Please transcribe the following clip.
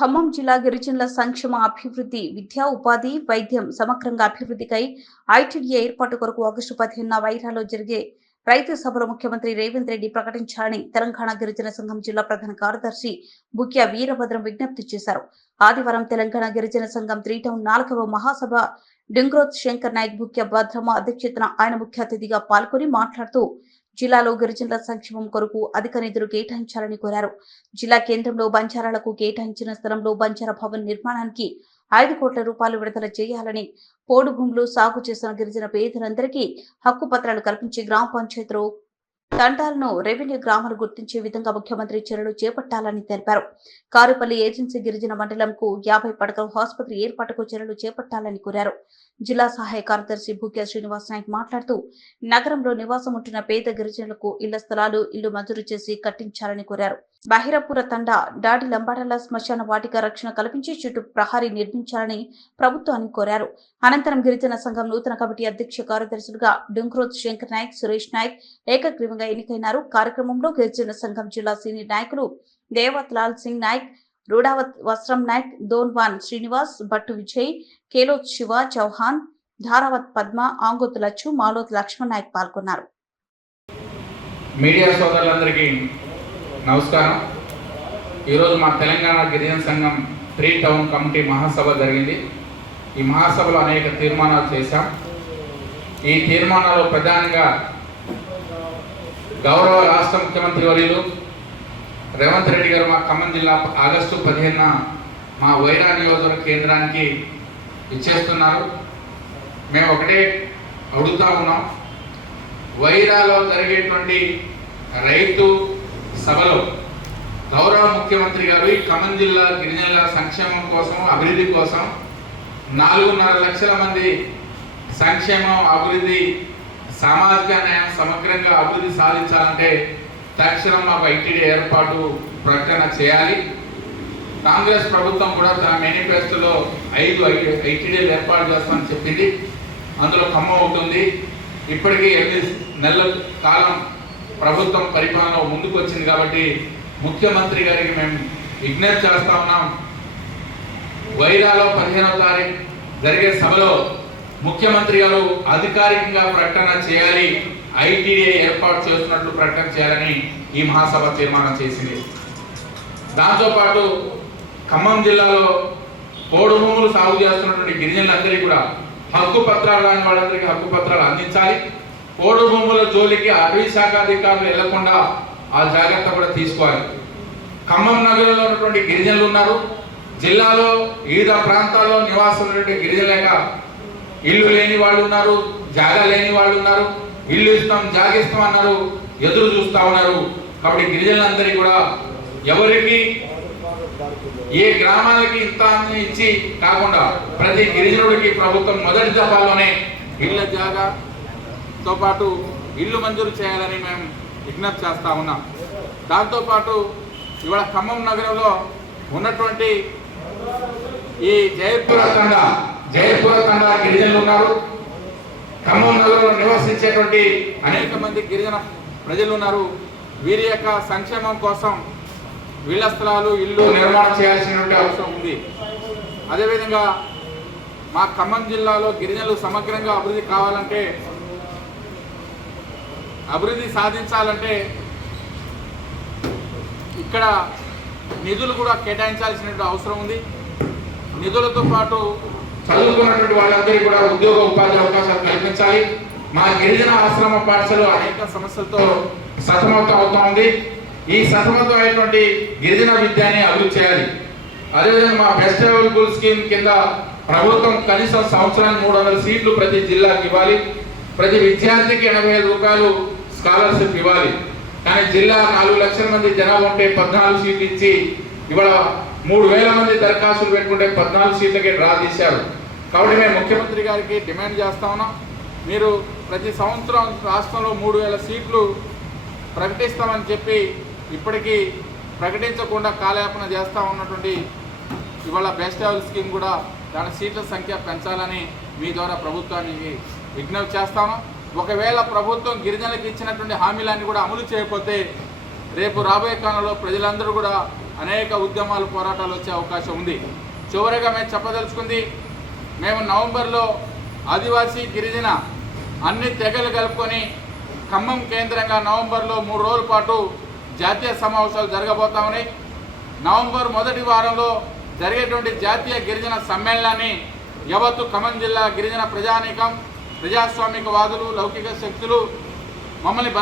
ఖమ్మం జిల్లా గిరిజనుల సంక్షేమ అభివృద్ధి, విద్యా, ఉపాధి, వైద్యం సమగ్రంగా అభివృద్ధికై ఐటీడీఏ ఏర్పాటు కొరకు ఆగస్టు 15న వైరాలో జరిగే రైతు సభలో ముఖ్యమంత్రి రేవంత్ రెడ్డి ప్రకటించాలని తెలంగాణ గిరిజన సంఘం జిల్లా ప్రధాన కార్యదర్శి బుక్య వీరభద్రం విజ్ఞప్తి చేశారు. ఆదివారం తెలంగాణ గిరిజన సంఘం 3 టౌన్ 4వ మహాసభ డింగ్రోత్ శంకర్ నాయక్ బుక్య భద్రమ అధ్యక్షతన ఆయన ముఖ్య అతిథిగా పాల్గొని మాట్లాడుతూ జిల్లాలో గిరిజనుల సంక్షేమం కొరకు అధిక నిధులు కేటాయించాలని కోరారు. జిల్లా కేంద్రంలో బంజారాలకు కేటాయించిన స్థలంలో బంజారా భవన్ నిర్మాణానికి 5 కోట్ల రూపాయలు విడుదల చేయాలని, పోడు భూములు సాగు చేసిన గిరిజన పేదలందరికీ హక్కు పత్రాలు కల్పించి గ్రామ పంచాయతీలో తండాలను రెవెన్యూ గ్రామాలు గుర్తించే విధంగా ముఖ్యమంత్రి చర్యలు చేపట్టాలని తెలిపారు. కారుపల్లి ఏజెన్సీ గిరిజన మండలంకు 50 పడకల ఆసుపత్రి ఏర్పాటుకు చర్యలు చేపట్టాలని కోరారు. జిల్లా సహాయ కార్యదర్శి బుక్య శ్రీనివాస్ నాయక్ మాట్లాడుతూ నగరంలో నివాసం ఉంటున్న పేద గిరిజనులకు ఇళ్ల స్థలాలు ఇల్లు మంజూరు చేసి కట్టించాలని కోరారు. బహిరపుర తండా డాడి లంబాడల శ్మశాన వాటిక రక్షణ కల్పించి చుట్టూ ప్రహరీ నిర్మించాలని ప్రభుత్వాన్ని కోరారు. అనంతరం గిరిజన సంఘం నూతన కమిటీ అధ్యక్ష కార్యదర్శులుగా డింగ్రోత్ శంకర్ నాయక్, సురేష్ నాయక్ ఏకగ్రీవంగా ఎన్నికైనారు. కార్యక్రమంలో గిరిజన సంఘం జిల్లా సీనియర్ నాయకులు దేవత్ లాల్ సింగ్ నాయక్, రూడావత్ వస్త్రం నాయక్, దోన్వాన్ శ్రీనివాస్, భట్టు విజయ్, కేలోత్ శివ చౌహాన్, ధారావత్ పద్మ, ఆంగోత్ లచ్చు, మాలోత్ లక్ష్మణ్ నాయక్ పాల్గొన్నారు. మీడియా సోదరులందరికీ నమస్కారం. ఈరోజు మా తెలంగాణ గిరిజన సంఘం 3 టౌన్ కమిటీ మహాసభ జరిగింది. ఈ మహాసభలో అనేక తీర్మానాలు చేశాం. ఈ తీర్మానాలు ప్రధానంగా గౌరవ రాష్ట్ర ముఖ్యమంత్రి వర్యులు రేవంత్ రెడ్డి గారు మా ఖమ్మం జిల్లా ఆగస్టు 15న మా వైరా నియోజకవర్గ కేంద్రానికి ఇచ్చేస్తున్నారు. మేము ఒకటే అడుగుతా ఉన్నాం, వైరాలో జరిగేటువంటి రైతు సభలో గౌరవ ముఖ్యమంత్రి గారు ఈ ఖమ్మం జిల్లా గిరిజనుల సంక్షేమం కోసం, అభివృద్ధి కోసం 4.5 లక్షల మంది సంక్షేమం, అభివృద్ధి, సామాజిక న్యాయం సమగ్రంగా అభివృద్ధి సాధించాలంటే తక్షణం మాకు ఐటీడీ ఏర్పాటు ప్రకటన చేయాలి. కాంగ్రెస్ ప్రభుత్వం కూడా తన మేనిఫెస్టోలో 5 ఐటీడీలు ఏర్పాటు చేస్తామని చెప్పింది. అందులో ఖమ్మం అవుతుంది. ఇప్పటికీ 8 నెలల కాలం ప్రభుత్వం పరిపాలన ముందుకు వచ్చింది కాబట్టి ముఖ్యమంత్రి గారికి మేము విజ్ఞప్తి చేస్తా ఉన్నాం. వైరాలో 15వ తారీఖు జరిగే సభలో ముఖ్యమంత్రి గారు అధికారికంగా ప్రకటన చేయాలి, ఐటీడీఏ ఏర్పాటు చేస్తున్నట్లు ప్రకటన చేయాలని ఈ మహాసభ తీర్మానం చేసింది. దాంతోపాటు ఖమ్మం జిల్లాలో పోడు భూములు సాగు చేస్తున్నటువంటి గిరిజనులందరికీ కూడా హక్కు పత్రాలు రాని వాళ్ళందరికీ హక్కు పత్రాలు అందించాలి. పోడు భూముల జోలికి అటవీ శాఖ అధికారులు వెళ్లకుండా ఆ జాగ్రత్త కూడా తీసుకోవాలి. ఖమ్మం నగరంలో ఉన్నటువంటి గిరిజనులు ఉన్నారు. జిల్లాలో వివిధ ప్రాంతాల్లో నివాసం ఉన్నటువంటి గిరిజనుల యొక్క ఇల్లు లేని వాళ్ళు ఉన్నారు, జాగా లేని వాళ్ళు ఉన్నారు. ఇల్లు ఇస్తాం, జాగిస్తాం అన్నారు, ఎదురు చూస్తా ఉన్నారు. కాబట్టి గిరిజనులందరికీ కూడా ఎవరికి ఏ గ్రామాలకి ఇంత ఇచ్చి కాకుండా ప్రతి గిరిజనుడికి ప్రభుత్వం మొదటి దఫాలోనే ఇళ్ల జాగాతో పాటు ఇల్లు మంజూరు చేయాలని మేము విజ్ఞప్తి చేస్తా ఉన్నాం. దాంతోపాటు ఇవాళ ఖమ్మం నగరంలో ఉన్నటువంటి ఈ జయపూర తండా గిరిజనులు ఉన్నారు. ఖమ్మం నగరంలో నివసించేటువంటి అనేక మంది గిరిజన ప్రజలు ఉన్నారు. వీరి యొక్క సంక్షేమం కోసం ఇళ్ల స్థలాలు, ఇల్లు నిర్మాణం చేయాల్సినటువంటి అవసరం ఉంది. అదేవిధంగా మా ఖమ్మం జిల్లాలో గిరిజనులు సమగ్రంగా అభివృద్ధి కావాలంటే, అభివృద్ధి సాధించాలంటే ఇక్కడ నిధులు కూడా కేటాయించాల్సినటువంటి అవసరం ఉంది. నిధులతో పాటు చదువుకున్నటువంటి వాళ్ళందరికీ కూడా ఉద్యోగ ఉపాధి అవకాశాలు కల్పించాలి. మా గిరిజన ఆశ్రమ పాఠశాల అనేక సమస్యలతో సతమతం అవుతా ఉంది. ఈ సతమతం అయినటువంటి గిరిజన విద్యని అభివృద్ధి చేయాలి. అదేవిధంగా మా బెస్ట్ అవైలబుల్ స్కీమ్ కింద ప్రభుత్వం కనీసం సంవత్సరానికి 300 సీట్లు ప్రతి జిల్లాకి ఇవ్వాలి. ప్రతి విద్యార్థికి 80,000 రూపాయలు స్కాలర్షిప్ ఇవ్వాలి. కానీ జిల్లా 4 లక్షల మంది జనాభా ఉంటే 14 సీట్లు ఇచ్చి ఇవాళ 3,000 మంది దరఖాస్తులు పెట్టుకుంటే 14 సీట్లకే డ్రా తీశారు. కాబట్టి మేము ముఖ్యమంత్రి గారికి డిమాండ్ చేస్తా ఉన్నాం, మీరు ప్రతి సంవత్సరం రాష్ట్రంలో 3,000 సీట్లు ప్రకటిస్తామని చెప్పి ఇప్పటికీ ప్రకటించకుండా కాలయాపన చేస్తూ ఉన్నటువంటి ఇవాళ బెస్ట్ అవైలబుల్ స్కీమ్ కూడా దాని సీట్ల సంఖ్య పెంచాలని మీ ద్వారా ప్రభుత్వానికి విజ్ఞప్తి చేస్తాను. ఒకవేళ ప్రభుత్వం గిరిజనులకు ఇచ్చినటువంటి హామీలన్నీ కూడా అమలు చేయకపోతే రేపు రాబోయే కాలంలో ప్రజలందరూ కూడా అనేక ఉద్యమాలు పోరాటాలు వచ్చే అవకాశం ఉంది. చివరిగా మేము చెప్పదలుచుకుంది, మేము నవంబర్లో ఆదివాసీ గిరిజన అన్ని తెగలు కలుపుకొని ఖమ్మం కేంద్రంగా నవంబర్లో 3 రోజుల పాటు జాతీయ సమావేశాలు జరగబోతామని, నవంబర్ మొదటి వారంలో జరిగేటువంటి జాతీయ గిరిజన సమ్మేళనాన్ని యావత్తు ఖమ్మం జిల్లా గిరిజన ప్రజానీకం, ప్రజాస్వామికవాదులు, లౌకిక శక్తులు మమ్మల్ని